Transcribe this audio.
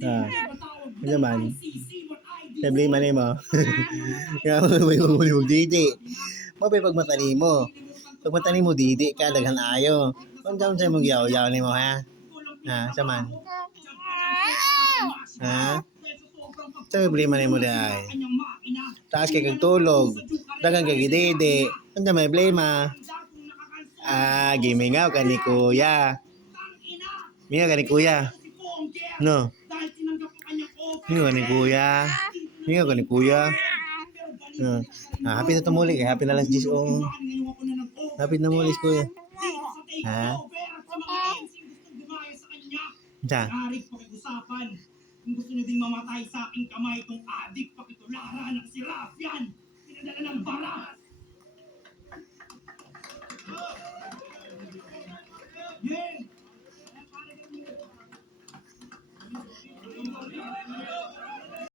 Ah, ano naman? Problema na mo. Kaya may gugulog didi. Mo pag matani mo. Pag matani mo didi ka daghan ayo. Kung sa mong yaw-yaw ni mo ha. Ha, saman. Ha? Sa problema ni mo dai. Taas kay kag tulog. Dagan kag didi. Unsa may problema? Ah, gimingaw ka ni kuya. Mingaw ka ni kuya. No. Mingaw ka ni kuya. Mingaw ka ni kuya. Happy na tumuli kay happy na last 10 oh. Happy na mulis kuya. Ha? Sa? Kung gusto nyo ding mamatay sa aking kamay itong adik pakitularan ng si Rafian, pinadala ng baras. Yeah.